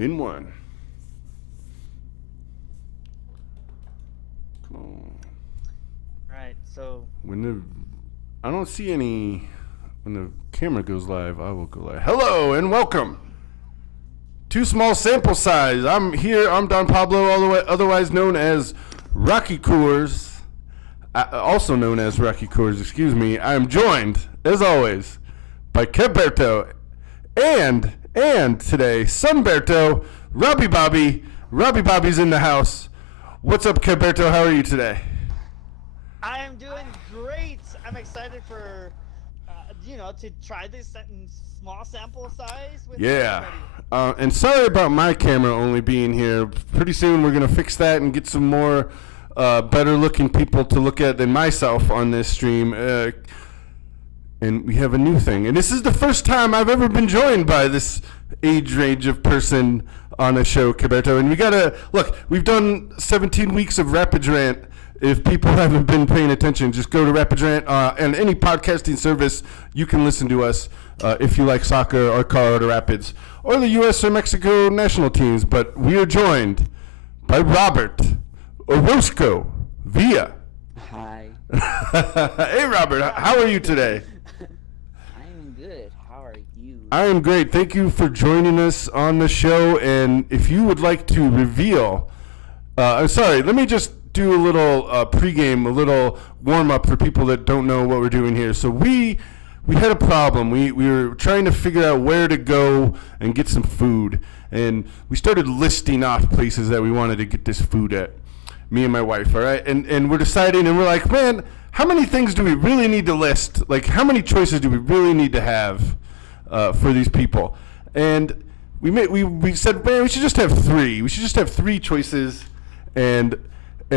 in one. Come on. Right, so I don't see any. When the camera goes live, I will go live. Hello and welcome. Too small sample size. I'm here. I'm Don Pablo, otherwise known as Rockycoors, also known as Rockycoors. Excuse me. I am joined, as always, by Keberto and today Sunberto, Robbie Bobby. Robbie Bobby's in the house. What's up, Keberto? How are you today? I am doing great. I'm excited for, to try this in small sample size with Yeah. everybody. And sorry about my camera only being here. Pretty soon we're going to fix that and get some more better looking people to look at than myself on this stream. And we have a new thing. And this is the first time I've ever been joined by this age range of person on a show, Keberto. And we got to, look, we've done 17 weeks of Rapid Rant. If people haven't been paying attention, just go to Rapid Rant and any podcasting service. You can listen to us if you like soccer or Colorado Rapids or the U.S. or Mexico national teams. But we are joined by Robert Orozco Villa. Hi. Hey, Robert. How are you today? I am good. How are you? I am great. Thank you for joining us on the show. And if you would like to reveal, I'm sorry, let me just do a little pregame, a little warm-up for people that don't know what we're doing here. So we had a problem. We were trying to figure out where to go and get some food. And we started listing off places that we wanted to get this food at, me and my wife, all right? And we're deciding, and we're like, man, how many things do we really need to list? Like, how many choices do we really need to have for these people? And we said, man, we should just have three. We should just have three choices. And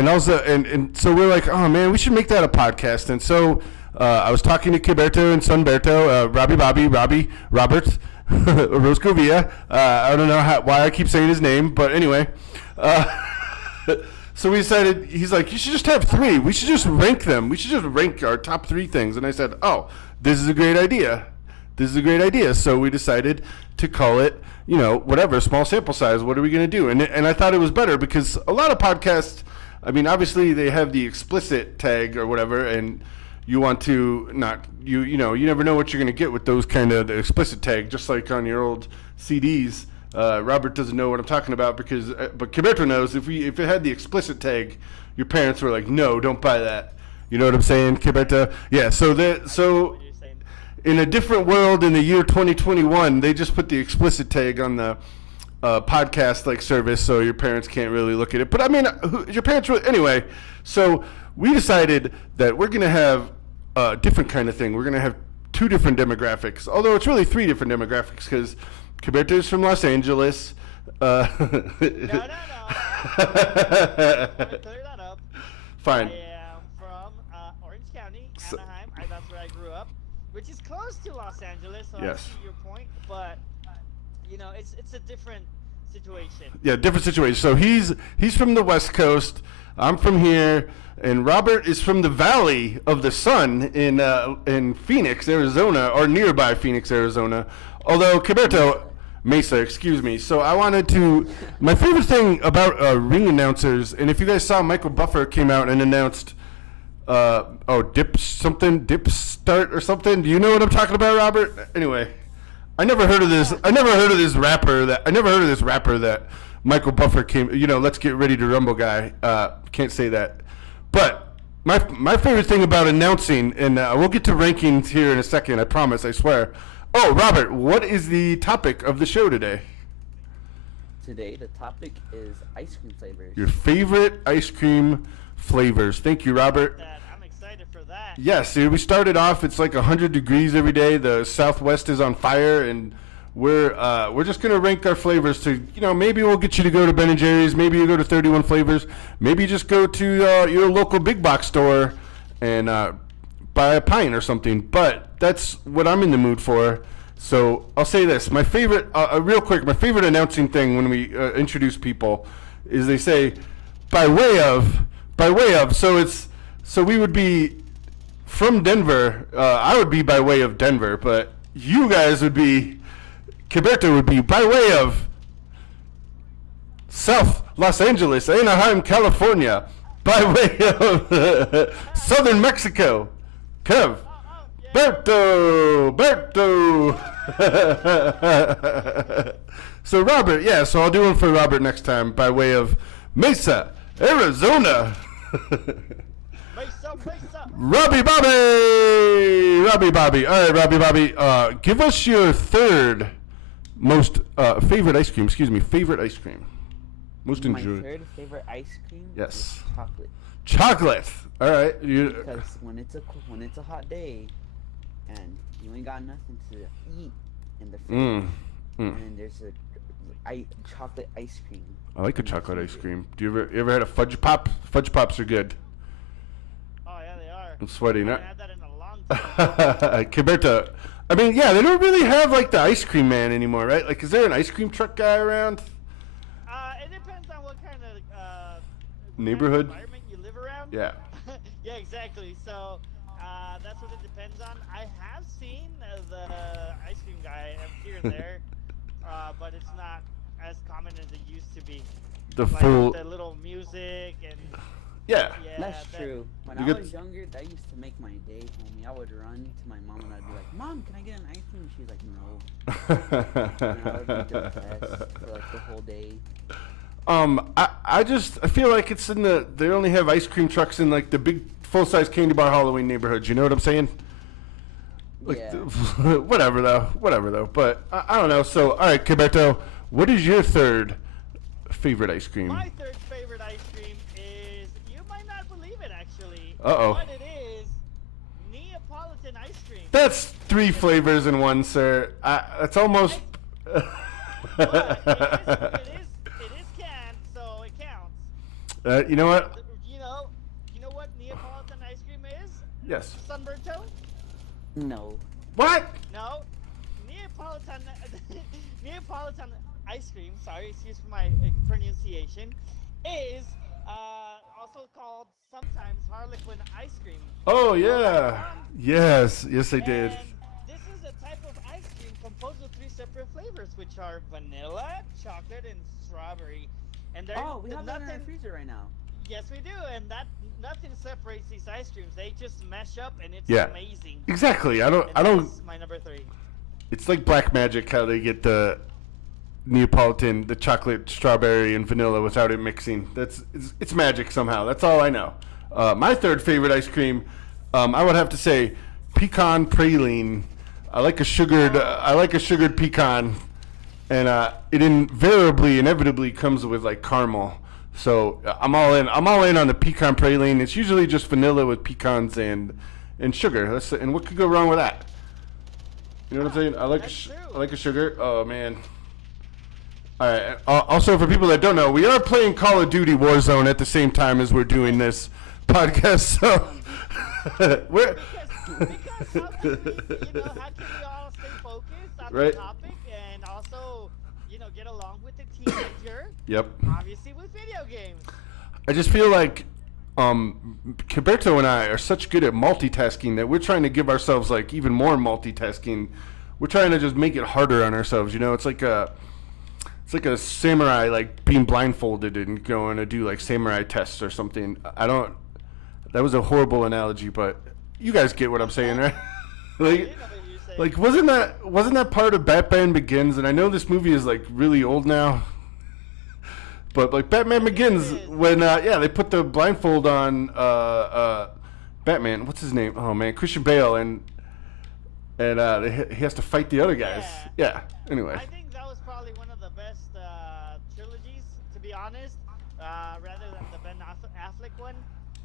also, and so we're like, oh man, we should make that a podcast. And so I was talking to Keberto and Sunberto, Robbie Bobby, Robert, Orozco Villa. I don't know why I keep saying his name, but anyway. So we decided, he's like, you should just have three. We should just rank them. We should just rank our top three things. And I said, oh, this is a great idea. This is a great idea. So we decided to call it, whatever, small sample size. What are we going to do? And I thought it was better because a lot of podcasts, I mean, obviously they have the explicit tag or whatever, and you want to not, you never know what you're going to get with those kind of the explicit tag, just like on your old CDs. Robert doesn't know what I'm talking about but Keberto knows if it had the explicit tag, your parents were like, no, don't buy that. You know what I'm saying, Keberto? Yeah, so in a different world in the year 2021, they just put the explicit tag on the podcast like service, so your parents can't really look at it. But I mean, your parents really, anyway. So we decided that we're gonna have a different kind of thing. We're gonna have two different demographics, although it's really three different demographics because Keberto is from Los Angeles. No. Clear that up. Fine. I am from Orange County, Anaheim. That's where I grew up, which is close to Los Angeles. So Yes. I see your point, but it's a different situation. Yeah, different situation. So he's from the West Coast. I'm from here, and Robert is from the Valley of the Sun in Phoenix, Arizona, or nearby Phoenix, Arizona. Although Keberto, Mesa, excuse me. So I wanted to. My favorite thing about ring announcers, and if you guys saw, Michael Buffer came out and announced, dip start or something. Do you know what I'm talking about, Robert? Anyway. I never heard of this rapper that Michael Buffer came, let's get ready to rumble guy. Can't say that. But my favorite thing about announcing, and we'll get to rankings here in a second, I promise, I swear. Oh, Robert, what is the topic of the show today? Today, the topic is ice cream flavors. Your favorite ice cream flavors. Thank you, Robert. I'm excited for that. Yes, we started off. It's like 100 degrees every day. The Southwest is on fire, and we're just gonna rank our flavors to maybe we'll get you to go to Ben and Jerry's. Maybe you go to 31 Flavors. Maybe you just go to your local big box store and buy a pint or something. But that's what I'm in the mood for. So I'll say this: my favorite, real quick, my favorite announcing thing when we introduce people is they say by way of. So we would be from Denver. I would be by way of Denver, but you guys would be, Keberto would be by way of South Los Angeles, Anaheim, California, by way of southern Mexico, Kev. Berto. So Robert, yeah, so I'll do one for Robert next time by way of Mesa, Arizona. Mesa. Robbie Bobby. All right, Robbie Bobby, give us your third most favorite ice cream. Excuse me, favorite ice cream. Most My enjoyed. third favorite ice cream Yes. is chocolate. Chocolate. All right. Because when it's a hot day, and you ain't got nothing to eat in the fridge, and there's chocolate ice cream. I like a chocolate ice cream. Do you ever had a fudge pop? Fudge pops are good. Oh yeah, they are. I'm sweating. I haven't had that in a long time. Kiberta. I mean, yeah, they don't really have like the ice cream man anymore, right? Like, is there an ice cream truck guy around? It depends on what kind of Neighborhood? environment you live around. Yeah. Yeah, exactly. So that's what it depends on. I have seen the ice cream guy here and there, but it's not as common as it used to be. The Like full. the little music and Yeah. That's that- true. When You I get- was younger, that used to make my day, homie. I would run to my mom and I'd be like, "Mom, can I get an ice cream?" She's like, "No." And I would be depressed for like the whole day. I feel like it's in they only have ice cream trucks in like the big full-size candy bar Halloween neighborhoods. You know what I'm saying? Like, Yeah. whatever though. But I don't know. So, all right, Kiberto, what is your third favorite ice cream? My third favorite ice cream is, you might not believe it actually, Uh-oh. but it is Neapolitan ice cream. That's 3 flavors in one, sir. That's almost. But it is canned, so it counts. You know what? You know what Neapolitan ice cream is? Yes. Sunburto? No. What? No. Neapolitan ice cream, sorry, excuse for my pronunciation, is also called sometimes Harlequin ice cream. Oh yeah. Yes, I did. And this is a type of ice cream composed of 3 separate flavors, which are vanilla, chocolate, and strawberry. And they're Oh, we have that in our nothing. freezer right now. Yes, we do, and nothing separates these ice creams. They just mesh up, and it's Yeah. amazing. Exactly. I And don't. that's my number 3. It's like black magic how they get the Neapolitan, the chocolate, strawberry, and vanilla without it mixing. It's magic somehow. That's all I know. My third favorite ice cream, I would have to say, pecan praline. I like a sugared pecan, and it inevitably comes with like caramel. So I'm all in. I'm all in on the pecan praline. It's usually just vanilla with pecans and sugar. And what could go wrong with that? You know what I'm saying? I That's true. I like a sugar. Oh man. All right. Also, for people that don't know, we are playing Call of Duty Warzone at the same time as we're doing this podcast. So we're Because how can we all stay focused on Right. the topic and also, get along with the teenager, Yep. obviously with video games. I just feel like Kiberto and I are such good at multitasking that we're trying to give ourselves like even more multitasking. We're trying to just make it harder on ourselves. It's like a samurai like being blindfolded and going to do like samurai tests or something. That was a horrible analogy, but you guys get what I'm saying, right? You like, know what you're saying. like wasn't that part of Batman Begins? And I know this movie is like really old now. But like Batman Begins, is. when they put the blindfold on Batman, what's his name? Oh man, Christian Bale, and he has to fight the other guys. Yeah. Anyway, I think that was probably one of the best trilogies, to be honest, rather than the Ben Affleck one.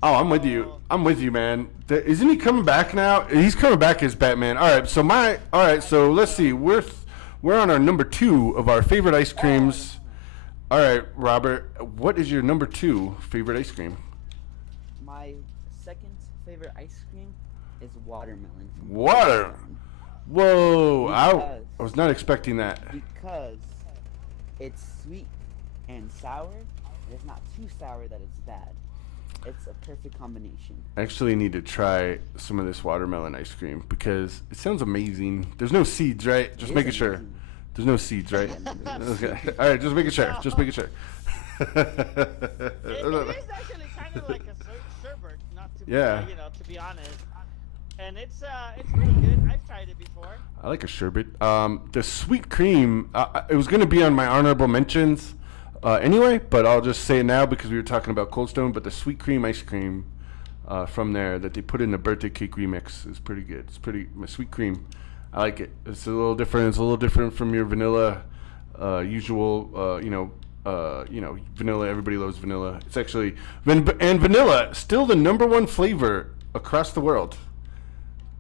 oh, I'm with you. I'm with you, man. Isn't he coming back now? He's coming back as Batman. All right. So let's see. We're on our number 2 of our favorite ice creams. All right, Robert. What is your number 2 favorite ice cream? My second favorite ice cream is watermelon. from Water. Watermelon. Whoa! I Because- was not expecting that. Because it's sweet and sour. And it's not too sour that it's bad. It's a perfect combination. I actually need to try some of this watermelon ice cream because it sounds amazing. There's no seeds, right? Just It making is sure. amazing. There's no seeds, right? Yeah, no Okay. All right, just making sure. Just making sure. It is actually kind of like a sherbet, not to Yeah. be, to be honest. And it's pretty good. I've tried it before. I like a sherbet. The sweet cream, it was going to be on my honorable mentions anyway, but I'll just say it now because we were talking about Cold Stone. But the sweet cream ice cream from there that they put in the birthday cake remix is pretty good. It's my sweet cream. I like it. It's a little different. It's a little different from your vanilla usual. Vanilla. Everybody loves vanilla. It's actually and vanilla still the #1 flavor across the world.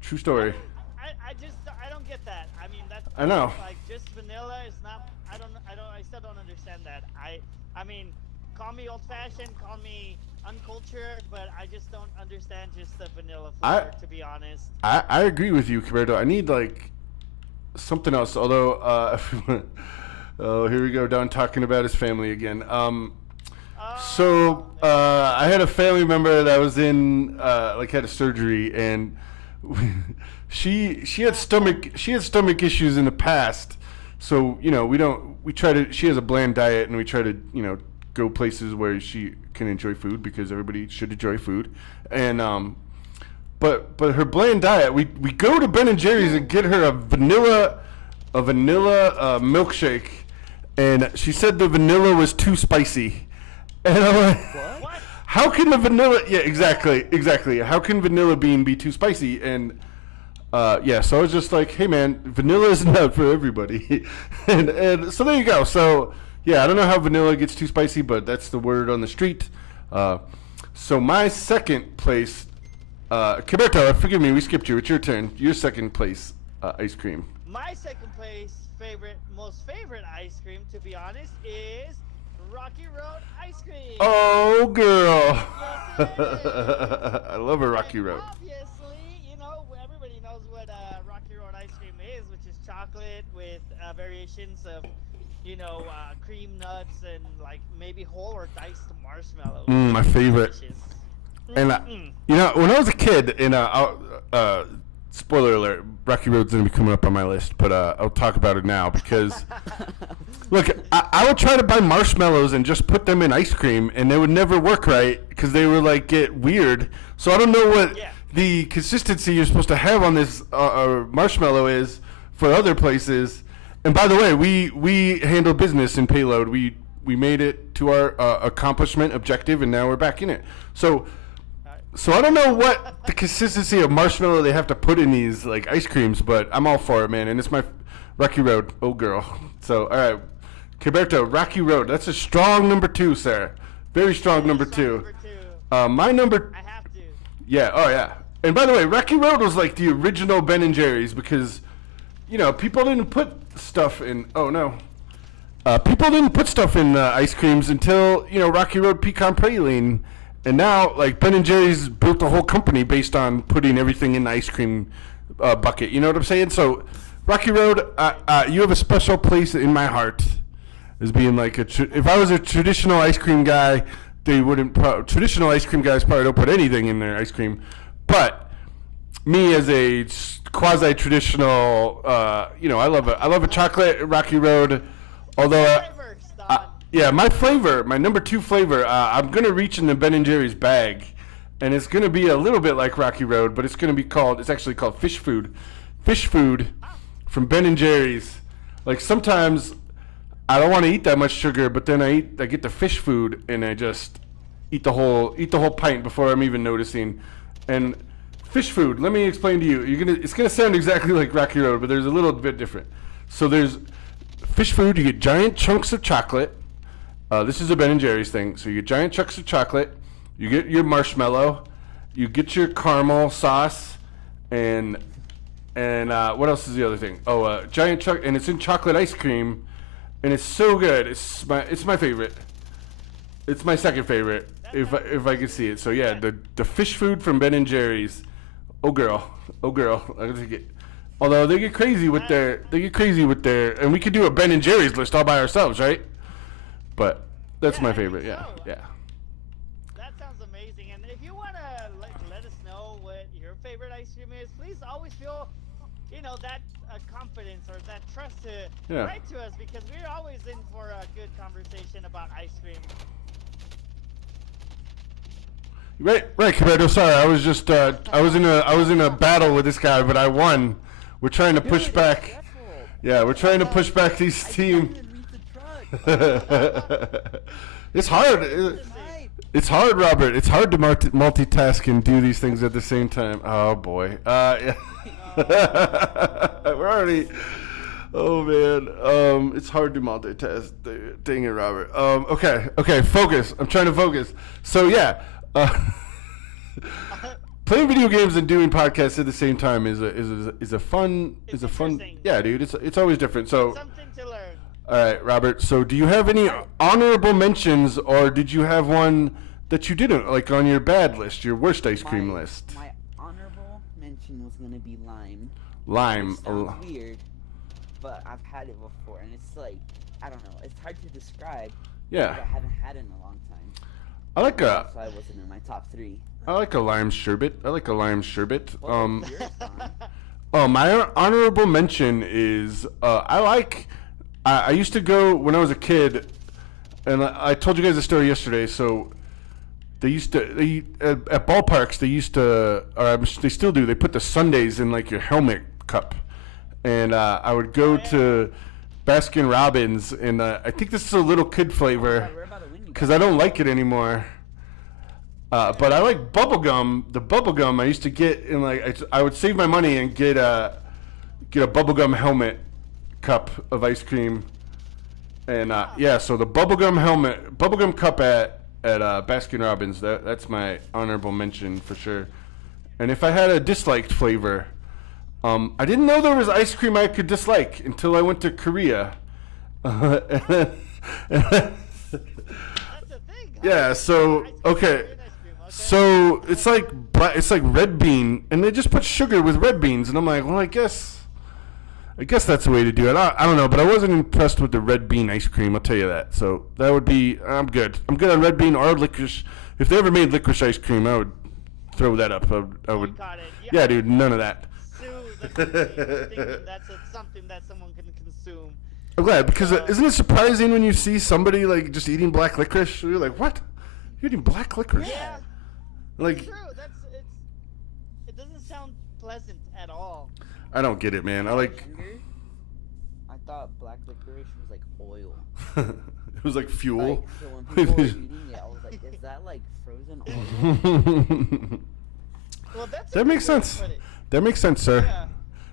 True story. I don't get that. I mean I know. like just vanilla is not. I still don't understand that. I mean, call me old fashioned, call me uncultured, but I just don't understand just the vanilla flavor, to be honest. I agree with you, Caberto. I need like something else. Although, oh, here we go, Don talking about his family again. I had a family member that was in had a surgery, and she had stomach issues in the past. So she has a bland diet, and we try to go places where she can enjoy food because everybody should enjoy food, and but her bland diet, we go to Ben and Jerry's and get her a vanilla milkshake, and she said the vanilla was too spicy, and I'm like, What? how can the vanilla? Yeah, exactly. How can vanilla bean be too spicy? And so I was just like, hey man, vanilla is not for everybody, and so there you go. So yeah, I don't know how vanilla gets too spicy, but that's the word on the street. So my second place, Caberto, forgive me, we skipped you. It's your turn. Your second place ice cream. My second place most favorite ice cream, to be honest, is Rocky Road ice cream. Oh, girl. Yes, it is. I love a Rocky And Road. obviously, everybody knows what Rocky Road ice cream is, which is chocolate with variations of, cream nuts and like maybe whole or diced marshmallows. My favorite. Delicious. And when I was a kid, spoiler alert, Rocky Road's gonna be coming up on my list, but I'll talk about it now because look, I would try to buy marshmallows and just put them in ice cream, and they would never work right because they would get weird. So I don't know what the consistency you're supposed to have on this marshmallow is for other places. And by the way, we handle business in Payload. We made it to our accomplishment objective, and now we're back in it. So I don't know what the consistency of marshmallow they have to put in these ice creams, but I'm all for it, man. And it's my Rocky Road. Oh, girl. So, all right. Caberto, Rocky Road. That's a strong number 2, sir. Very strong number 2. My number... I have to. Yeah, oh, yeah. And by the way, Rocky Road was the original Ben and Jerry's because, people didn't put stuff in... Oh, no. People didn't put stuff in ice creams until, Rocky Road Pecan Praline. And now, Ben and Jerry's built a whole company based on putting everything in the ice cream bucket. You know what I'm saying? So, Rocky Road, you have a special place in my heart as being if I was a traditional ice cream guy, they wouldn't. Traditional ice cream guys probably don't put anything in their ice cream. But me as a quasi-traditional, I love a chocolate Rocky Road. Although, yeah, my number 2 flavor, I'm going to reach in the Ben & Jerry's bag, and it's going to be a little bit like Rocky Road, but it's actually called Fish Food. Fish Food from Ben & Jerry's. Sometimes I don't want to eat that much sugar, but then I get the fish food, and I just eat the whole pint before I'm even noticing. And Fish Food, let me explain to you. It's going to sound exactly like Rocky Road, but there's a little bit different. So there's Fish Food, you get giant chunks of chocolate. This is a Ben & Jerry's thing. So you get giant chunks of chocolate, you get your marshmallow, you get your caramel sauce, and what else is the other thing? Oh, giant chunk, and it's in chocolate ice cream, and it's so good. It's my favorite. It's my second favorite, if I can see it. So yeah, the Fish Food from Ben & Jerry's. Oh girl. I think it. Although they get crazy with their, and we could do a Ben & Jerry's list all by ourselves, right? But that's my favorite. Yeah. That sounds amazing. And if you want to let us know what your favorite ice cream is, please always feel, that confidence or that trust to Yeah. write to us because we're always in for a good conversation about ice cream. Right, Commander. Sorry, I was just I was in a battle with this guy, but I won. We're trying to push Dude, back. it's stressful. Yeah, we're trying to push back these I team. can't even read the truck. It's hard. Tonight. It's hard, Robert. It's hard to multitask and do these things at the same time. Oh boy. Yeah. We're already. Oh man. It's hard to multitask. Dang it, Robert. Okay. Focus. I'm trying to focus. So yeah. Playing video games and doing podcasts at the same time is a fun interesting. yeah, dude. It's always different. So Something to learn. all right, Robert. So do you have any honorable mentions, or did you have one that you didn't like on your bad list, your worst ice cream list? My honorable mention was gonna be lime. Lime. Which sounds weird, but I've had it before, and it's like I don't know. It's hard to describe. Yeah. But I haven't had it in a long time. I like That's why it wasn't in my top 3. I like a lime sherbet. Well, yours, Don. Oh, my honorable mention is I used to go when I was a kid, and I told you guys the story yesterday. So they at ballparks they still do. They put the sundaes in like your helmet cup, and I would go to Baskin Robbins, and I think this is a little kid flavor We're about to win, you because I don't like it anymore. But I like bubblegum. The bubblegum I used to get in I would save my money and get a bubblegum helmet cup of ice cream. And yeah, so the bubblegum cup at Baskin Robbins, that's my honorable mention for sure. And if I had a disliked flavor, I didn't know there was ice cream I could dislike until I went to Korea. That's a thing. Yeah, so Ice cream, okay. weird ice cream, okay. So it's like red bean, and they just put sugar with red beans, and I'm like, well, I guess that's the way to do it. I don't know, but I wasn't impressed with the red bean ice cream. I'll tell you that. So that would be I'm good. I'm good on red bean or licorice. If they ever made licorice ice cream, I would throw that up. I would. Got it. Yeah, dude, none of that. Sue the company for thinking that's something that someone can consume. I'm glad because isn't it surprising when you see somebody like just eating black licorice? You're like, what? You're eating black licorice? Yeah, Like, true. It doesn't sound pleasant at all. I don't get it, man. I like. Younger, I thought black licorice was like oil. It was like fuel. Like, so when people were eating it, I was like, is that like frozen oil? Well, that's a That good makes way to sense. put it. That makes sense, sir. Yeah,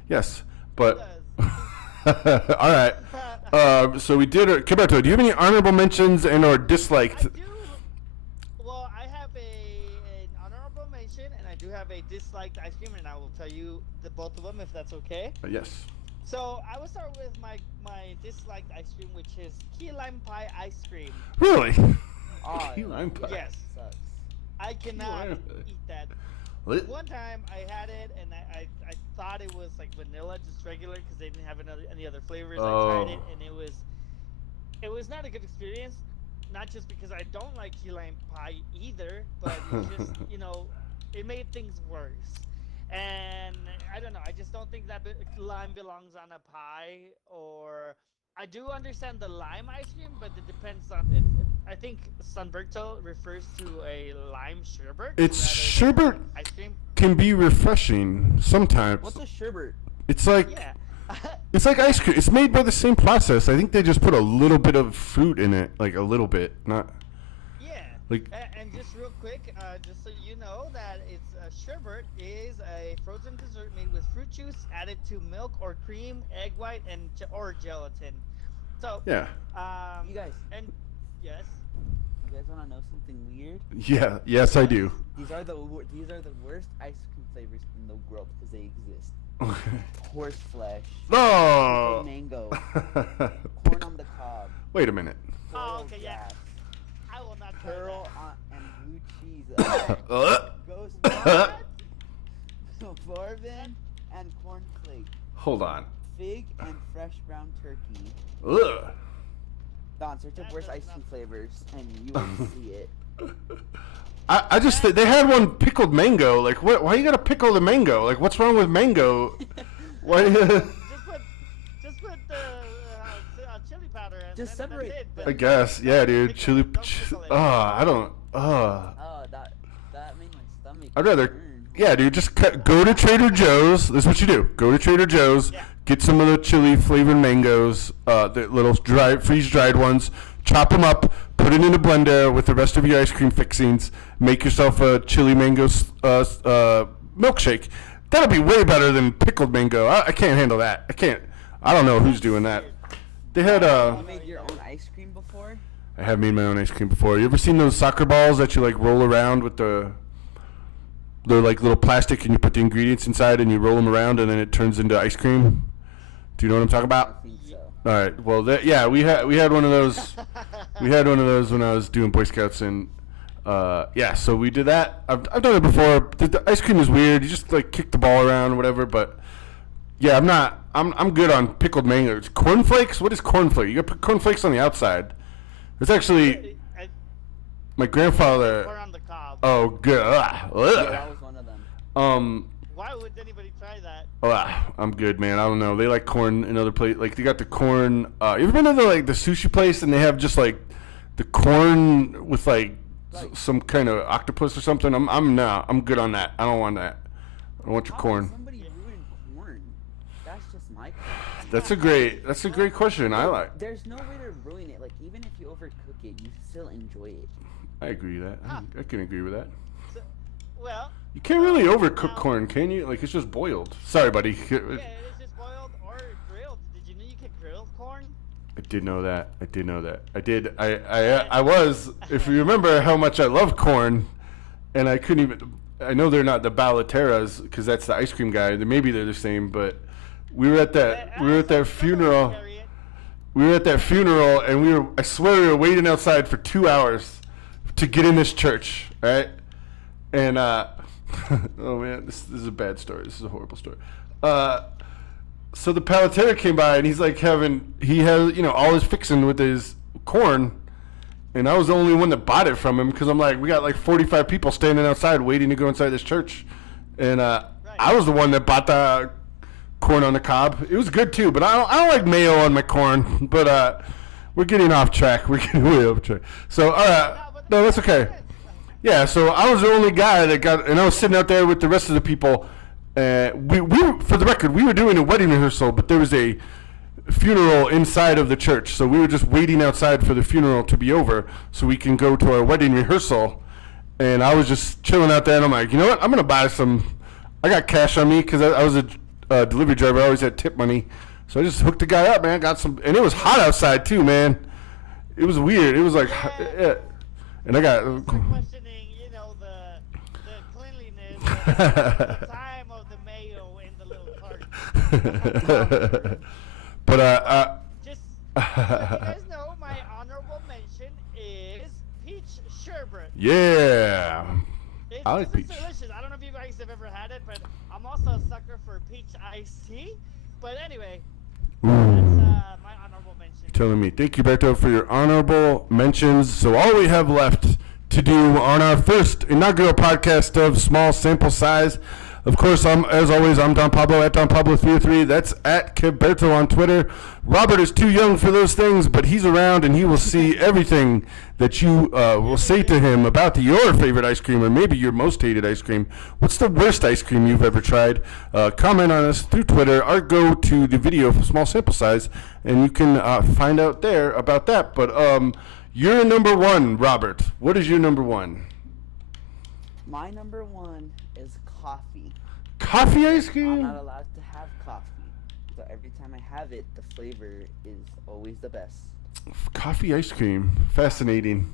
Yes, it but does. all right. So we did. Kibato, do you have any honorable mentions and or I disliked? do. Well, I have an honorable mention, and I do have a disliked ice cream, and I will tell you both of them if that's okay. Yes. So I will start with my disliked ice cream, which is key lime pie ice cream. Really? Oh, Key lime pie. Yes. Sucks. I cannot lime pie. eat that. Lit- One time I had it, and I thought it was like vanilla, just regular, because they didn't have any other flavors. Oh. I tried it, and it was not a good experience. Not just because I don't like key lime pie either, but it's just it made things worse. And I don't know. I just don't think that lime belongs on a pie. Or I do understand the lime ice cream, but it depends on it. I think Sunberto refers to a lime sherbet. It's rather than sherbet ice cream. can be refreshing sometimes. What's a sherbet? It's like Yeah. it's like ice cream. It's made by the same process. I think they just put a little bit of fruit in it, like a little bit, not Yeah. like. And just real quick, just so you know that it's sherbet is a frozen dessert made with fruit juice added to milk or cream, egg white, and or gelatin. So Yeah. You guys, and yes. you guys want to know something weird? Yeah. Yes, I do. These are the worst ice cream flavors in the world because they exist. Horse flesh, Oh. mango, corn on the cob, Wait a minute. Oh, boiled okay, yeah. grass, I will not try pearl that. and blue cheese, Uh, ghost What? bourbon and corn flake, Hold on. fig and fresh brown turkey. Ugh. Don, search up That worst does ice cream not- flavors and you will see it. I just they had one pickled mango. Like, what? Why you gotta pickle the mango? Like, what's wrong with mango? Why? Just put Just that's separate it, the- I guess, yeah, dude. Chili. I don't. Oh, that made my stomach. I'd rather. turn. Yeah, dude. Just go to Trader Joe's. This is what you do. Go to Trader Joe's. Yeah. Get some of the chili flavored mangoes, the little freeze dried ones. Chop them up. Put it in a blender with the rest of your ice cream fixings. Make yourself a chili mango milkshake. That'll be way better than pickled mango. I can't handle that. I can't. I don't know who's doing that. They had You made your own ice cream before? I have made my own ice cream before. You ever seen those soccer balls that you like roll around with they're like little plastic and you put the ingredients inside and you roll them around and then it turns into ice cream? Do you know what I'm talking I about? think so. All right. Well, yeah, we had one of those. We had one of those when I was doing Boy Scouts and yeah, so we did that. I've done it before. The ice cream is weird. You just like kick the ball around or whatever, but yeah, I'm good on pickled mangoes. Cornflakes? What is cornflake? You got cornflakes on the outside. It's actually my grandfather. Or on the cob. Oh, good. Yeah, that was one of them. Why would anybody try that? I'm good, man. I don't know. They like corn in other places. Like they got the corn. You ever been to the sushi place and they have just like the corn with like some kind of octopus or something? I'm good on that. I don't want that. I don't want your How corn. would somebody ruin corn? That's just my question. That's a great question. I like. There's no way to ruin it. Like, even if you overcook it, you still enjoy it. I agree with that. I can agree with that. So, well, You can't really overcook now- corn, can you? Like it's just boiled. Sorry, buddy. yeah, it is just boiled or grilled. Did you know you could grill corn? I did know that. I was. If you remember how much I love corn, and I couldn't even. I know they're not the Ballateras because that's the ice cream guy. Maybe they're the same, but we were at that. We were at that funeral. We were at that funeral, and I swear we were waiting outside for 2 hours to get in this church, right? And oh man, this is a bad story. This is a horrible story. So the paletera came by, and he's like he has all his fixing with his corn, and I was the only one that bought it from him because I'm like, we got like 45 people standing outside waiting to go inside this church, and I was the one that bought the corn on the cob. It was good too, but I don't like mayo on my corn. But we're getting off track. We're getting way off track. So no, that's okay. Yeah, so I was the only guy that got, and I was sitting out there with the rest of the people. We for the record, we were doing a wedding rehearsal, but there was a funeral inside of the church, so we were just waiting outside for the funeral to be over so we can go to our wedding rehearsal. And I was just chilling out there, and I'm like, you know what? I'm gonna buy some. I got cash on me because I was a delivery driver. I always had tip money, so I just hooked the guy up, man. Got some, and it was hot outside too, man. It was weird. It was like, yeah. And I got. Start questioning, the cleanliness, the time of the mayo in the little cart. But Just so you guys know, my honorable mention is peach sherbet. yeah. It's I like just peach. delicious. I don't know if you guys have ever had it, but I'm also a sucker for peach iced tea. But anyway, that's my honorable mention. Telling me. Thank you, Berto, for your honorable mentions. So all we have left to do on our first inaugural podcast of Small Sample Size, of course, as always, I'm Don Pablo at Don Pablo303. That's at Kiberto on Twitter. Robert is too young for those things, but he's around and he will see everything that you will say to him about your favorite ice cream or maybe your most hated ice cream. What's the worst ice cream you've ever tried? Comment on us through Twitter or go to the video for Small Sample Size and you can find out there about that. But your number one, Robert. What is your number one? My number one is coffee. Coffee ice I'm cream? not allowed to have coffee, so every time I have it, the flavor is always the best. Coffee ice cream. Fascinating.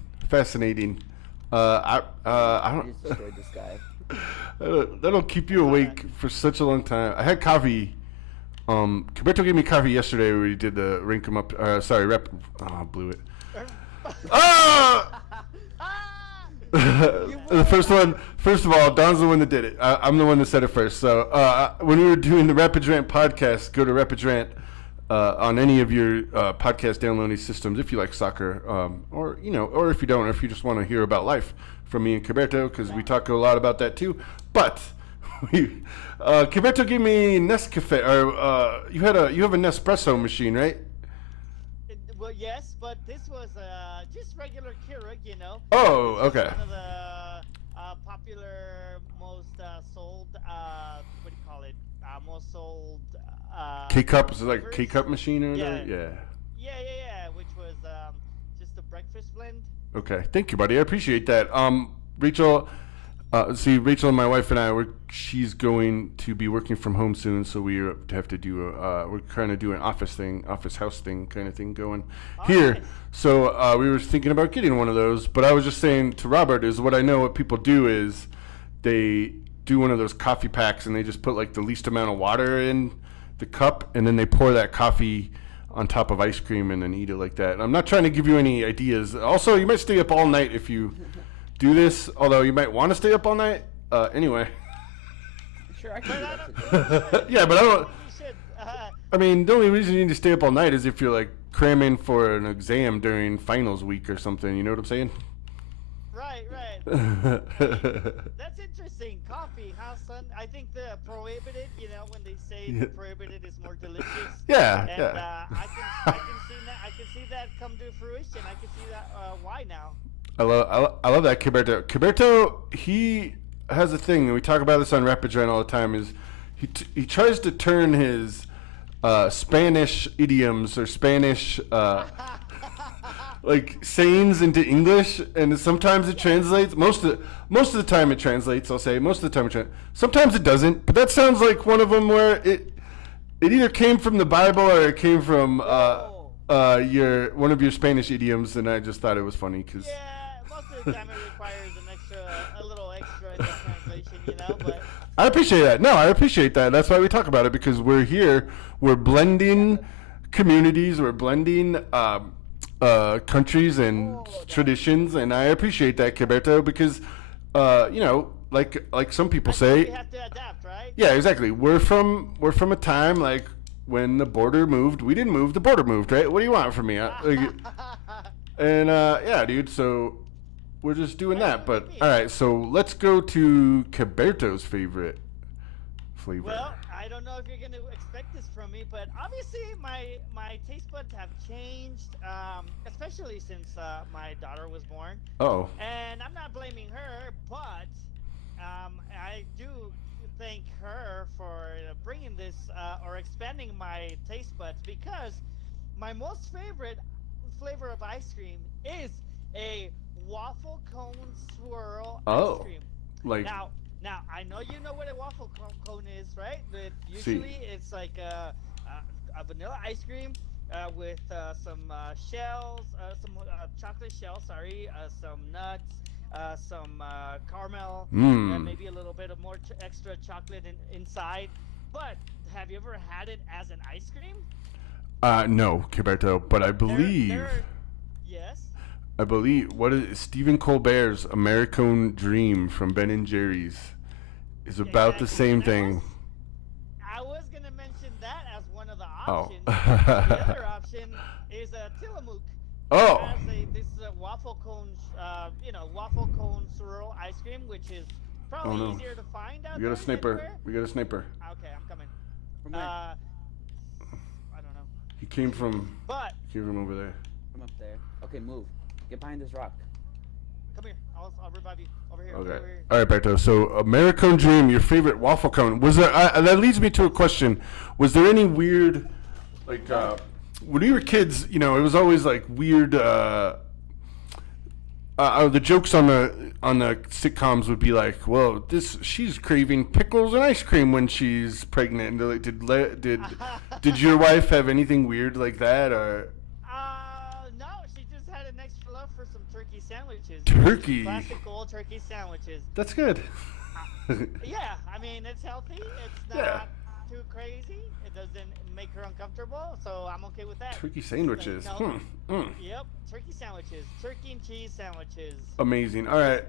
I I don't. just destroyed this guy. That'll keep you awake for such a long time. I had coffee. Kiberto gave me coffee yesterday where we did the rank 'em up. Rep. Oh, I blew it. Ah! The first one. First of all, Don's the one that did it. I'm the one that said it first. So when we were doing the Rapid Rant podcast, go to Rapid Rant on any of your podcast downloading systems if you like soccer, or if you don't, or if you just want to hear about life from me and Kiberto, because we talk a lot about that too. But Kiberto gave me Nescafe, or you have a Nespresso machine, right? Well, yes, but this was just regular Keurig, you know. Oh, This is okay. one of the popular, most sold, what do you call it? Most sold. K-cup, is it like flavors. K-cup machine or Yeah. whatever? Yeah. Yeah. Which was just a breakfast blend. Okay, thank you, buddy. I appreciate that. Rachel, Rachel and my wife and I, she's going to be working from home soon, so we have to do we're trying to do an office house thing kind of thing going here. Nice. So we were thinking about getting one of those, but I was just saying to Robert is what I know what people do is they do one of those coffee packs and they just put like the least amount of water in the cup and then they pour that coffee on top of ice cream and then eat it like that. And I'm not trying to give you any ideas. Also, you might stay up all night if you do this, although you might want to stay up all night. Anyway. Sure, I But can. I do don't. that too. Yeah, but I don't. We should. I mean, the only reason you need to stay up all night is if you're like cramming for an exam during finals week or something. You know what I'm saying? Right. That's interesting. Coffee, huh, son? I think the prohibited, when they say Yeah. the prohibited is more delicious. Yeah, And yeah. I can see that come to fruition. I can see that why now. I love that Kiberto. Kiberto, he has a thing, and we talk about this on Rapid Giant all the time. Is he tries to turn his Spanish idioms or Spanish like sayings into English, and sometimes it translates. Most of the time it translates. I'll say most of the time sometimes it doesn't. But that sounds like one of them where it either came from the Bible or it came from one of your Spanish idioms, and I just thought it was funny because. Yeah, most of the time it requires a little extra in the translation, But I appreciate that. No, I appreciate that. That's why we talk about it because we're here. We're blending communities. We're blending countries and traditions, and I appreciate that, Kiberto, because like some people we say. have to adapt, right? Yeah, exactly. We're from a time like when the border moved. We didn't move. The border moved, right? What do you want from me? Yeah, dude. So we're just doing that. But all right. So let's go to Kiberto's favorite flavor. Well, I don't know if you're going to expect this from me, but obviously my taste buds have changed, especially since my daughter was born. Oh. And I'm not blaming her, but I do thank her for bringing this or expanding my taste buds because my most favorite flavor of ice cream is a waffle cone swirl ice cream. Like. Now, I know you know what a waffle cone is, right? But usually it's like a vanilla ice cream with some shells, some chocolate shells, some nuts, some caramel, and maybe a little bit of more extra chocolate inside. But have you ever had it as an ice cream? No, Kiberto, but I believe. Yes. I believe what is Stephen Colbert's American Dream from Ben and Jerry's is about the same thing. I was gonna mention that as one of the Oh. options. The other option is a Tillamook. Oh. This is a waffle cone, waffle cone swirl ice cream, which is probably easier to find out We got a there sniper. anywhere. We got a sniper. Okay, I'm coming. From where? I don't know. He came from over there. From up there. Okay, move. Get behind this rock. Come here. I'll revive you. Over here. Okay. Over here. All right, Berto. So, American Dream, your favorite waffle cone. Was there? That leads me to a question. Was there any weird, like, when we were kids? It was always like weird. The jokes on the sitcoms would be like, "Well, she's craving pickles and ice cream when she's pregnant." And like, did your wife have anything weird like that, or? No, she just had an extra love for some turkey sandwiches. Turkey. Classic old turkey sandwiches. That's good. Yeah, I mean it's healthy. It's not too crazy. It doesn't make her uncomfortable, so I'm okay with that. Turkey sandwiches. No. Yep, turkey sandwiches, turkey and cheese sandwiches. Amazing. All right.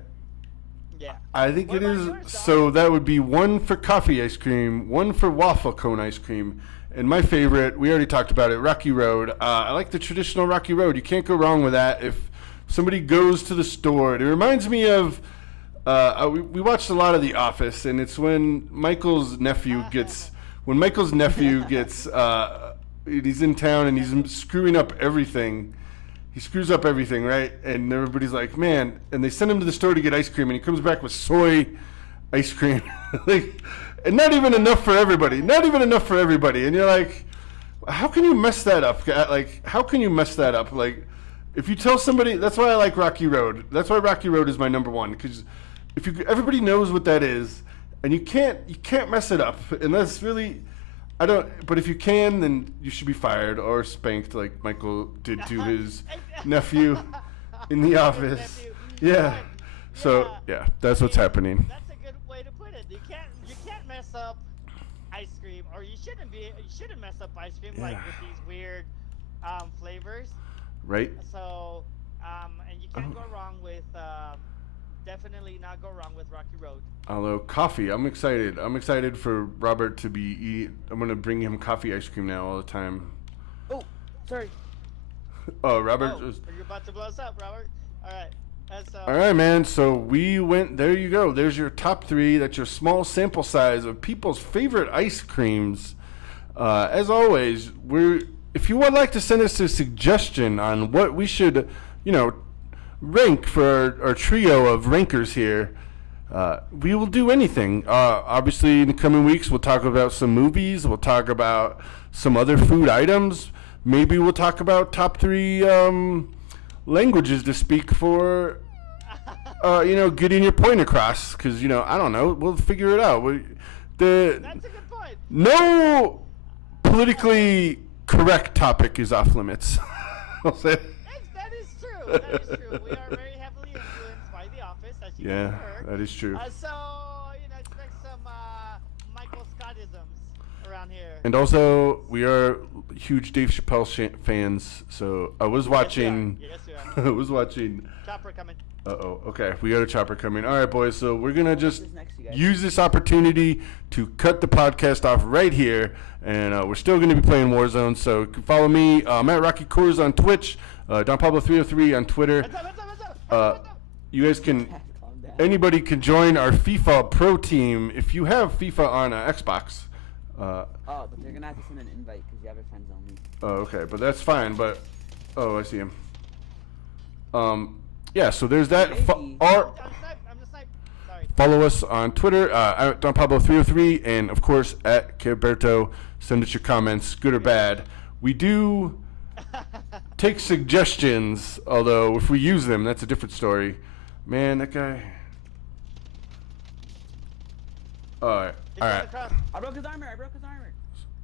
Yeah. I think What it about is. yours, Doc? So that would be one for coffee ice cream, one for waffle cone ice cream, and my favorite, we already talked about it, Rocky Road. I like the traditional Rocky Road. You can't go wrong with that. If somebody goes to the store, it reminds me of. We watched a lot of The Office, and it's when Michael's nephew gets he's in town and he's screwing up everything. He screws up everything, right? And everybody's like, man. And they send him to the store to get ice cream, and he comes back with soy ice cream, like, and not even enough for everybody. Not even enough for everybody. And you're like, how can you mess that up? Like, how can you mess that up? Like, if you tell somebody, that's why I like Rocky Road. That's why Rocky Road is my number one, because if you, everybody knows what that is, and you can't mess it up. And that's really, I don't. But if you can, then you should be fired or spanked, like Michael did to his nephew in the office. Nephew. Yeah. Right. So yeah, that's what's happening. That's a good way to put it. You can't mess up ice cream, or you shouldn't mess up ice cream like with these weird flavors. Right. So and you can't go wrong with definitely not go wrong with Rocky Road. Although coffee, I'm excited. I'm excited for Robert to be. I'm gonna bring him coffee ice cream now all the time. Oh, sorry. Oh, Robert. Oh, you're about to blow us up, Robert. All right. All right, man. So we went. There you go. There's your top 3. That's your small sample size of people's favorite ice creams. As always, if you would like to send us a suggestion on what we should, rank for our trio of rankers here, we will do anything. Obviously, in the coming weeks, we'll talk about some movies. We'll talk about some other food items. Maybe we'll talk about top 3 languages to speak for, getting your point across. Because, I don't know. We'll figure it out. That's a good point. No politically correct topic is off limits. I'll say. That is true. That is true. We are very heavily influenced by The Office, as you Yeah, heard. that is true. So, expect some Michael Scottisms around here. And also, we are huge Dave Chappelle fans. So I was watching. Yes, we are. I was watching. Chopper coming. Okay. We got a chopper coming. All right, boys. So we're gonna just This is next, you guys. use this opportunity to cut the podcast off right here, and we're still gonna be playing Warzone. So you can follow me. I'm at Rockycoors on Twitch. Don Pablo 303 on Twitter. What's up? You guys can. Calm down. Anybody can join our FIFA Pro team if you have FIFA on Xbox. Oh, but they're gonna have to send an invite because you have your friends only. Oh, okay, but that's fine. But I see him. Yeah. So there's that. Maybe. I'm the snipe. Sorry. Follow us on Twitter at Don Pablo 303, and of course at Gilberto. Send us your comments, good or bad. We do take suggestions, although if we use them, that's a different story. Man, that guy. All right. He's All going right. across. I broke his armor.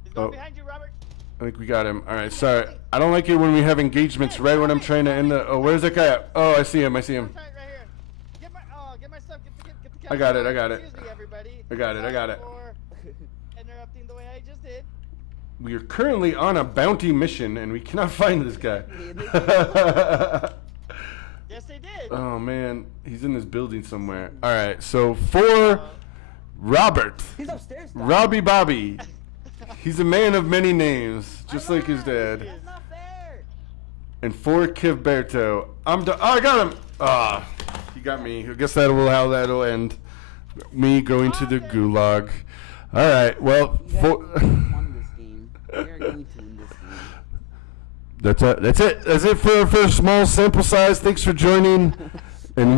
He's going Oh. behind you, Robert. I think we got him. All right. Sorry. I don't like it when we have engagements right when I'm trying to end the. Oh, where's that guy at? Oh, I see him. I see him. Right here. Get my stuff. Get the I got it, I got it. Excuse me, everybody. I got it. Sorry for interrupting the way I just did. We are currently on a bounty mission, and we cannot find this guy. Yes, they did. Oh man, he's in this building somewhere. All right, so for Robert, He's upstairs. Dog. Robbie Bobby, he's a man of many names, just like his dad. That's not fair. And for Gilberto, I got him. He got me. I guess how that'll end. Me going to the gulag. All right, well, You guys won this game. We are going to win this game. that's it. That's it for a small sample size. Thanks for joining, and we.